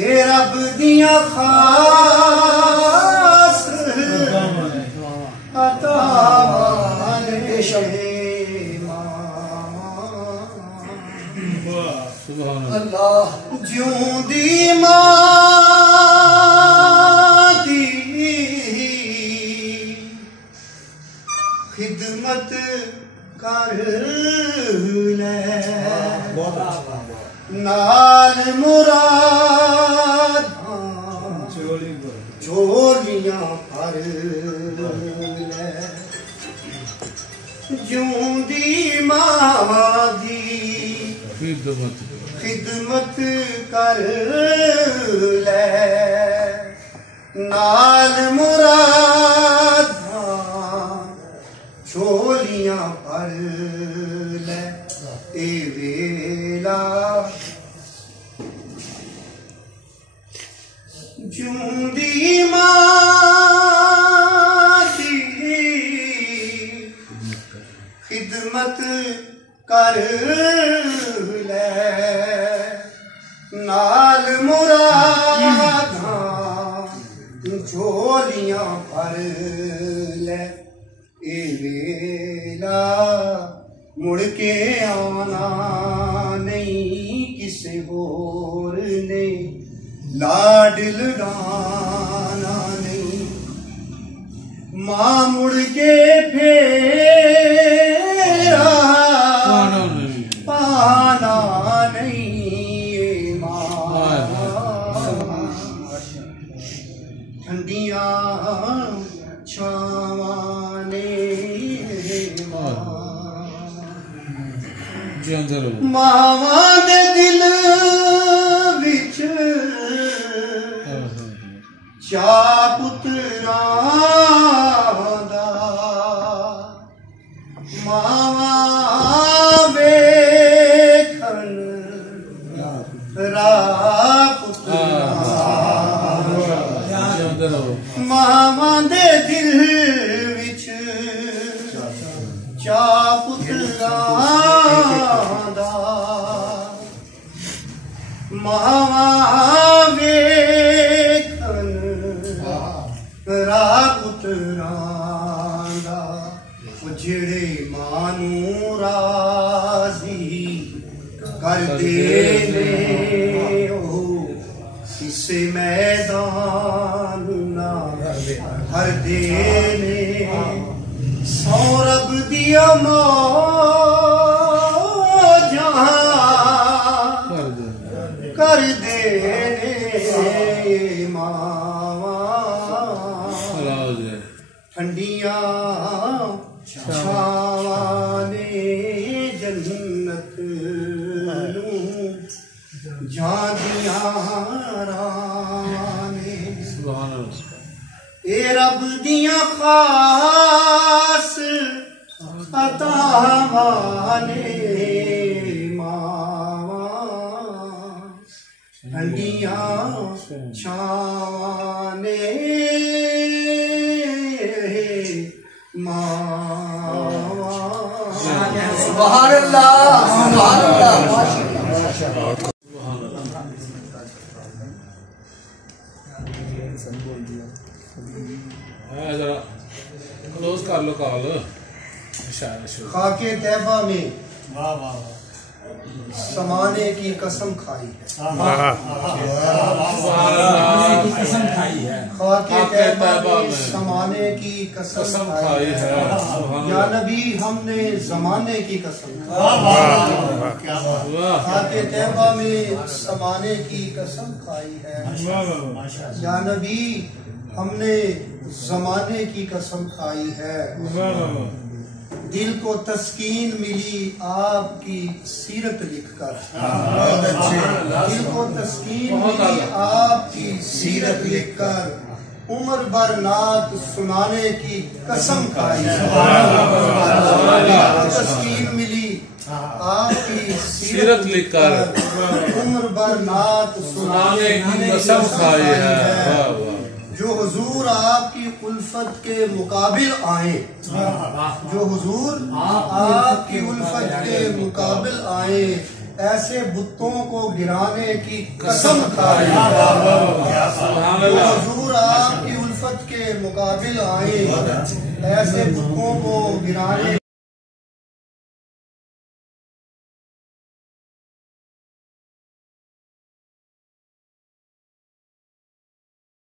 ए रब दिया खास अतावां ने अल्लाह जिऊंदी मां दी खिदमत कर ले नाल मुराद झोलियां भर ले जिऊंदी मां दी खिदमत कर ले नाल मुराद झोलियां भर ले ए वेला जिऊंदी मां दी खिदमत कर ले नाल मुरादां झोलियां भर ले ए वेला मुड़ के आना नहीं किसे होर ने लाड लुटाना नहीं मां मुड़ के फेरा पाना नहीं मां ठंडियां छावां ने मावां दे दिल विच चा पुत्रां दा मावां वेखन रा पुत्रां मावां दे दिल विच चा पुत्रां दा मावां वेखन रा पुत्रां दा जेड़े मां नूं राज़ी करदे ने इसे मैदान ना हरदे ने सौ रब दिया मौजां कर दे मावां ठंडियां छावां ने जन्नत नूं जांदियां राने ए रब दियां खास अतावां ने ठंडियां छावां ने सुभान अल्लाह सुभान अल्लाह जरा क्लोज कर लो कॉल खाके तैबा में वाह वाह समाने की कसम खाई है खाके तैबा में समाने की कसम खाई है या नबी हमने जमाने की कसम खाई खाके तैबा में समाने की कसम खाई है या नबी हमने जमाने की कसम खाई है दिल को तस्कीन मिली आपकी सीरत लिखकर दिल को तस्कीन मिली आपकी सीरत लिखकर उम्र भर नात सुनाने की कसम खाई तस्कीन मिली आपकी सीरत लिखकर उम्र भर नात सुनाने की कसम खाई है जो हुजूर आपकी उल्फत के मुकाबिल आए जो हुजूर आपकी उल्फत के मुकाबिल आए ऐसे बुतों को गिराने की कसम खाई। सुभान जो अल्लाह। हुजूर आपकी उल्फत के मुकाबिल आए, ऐसे बुतों को गिराने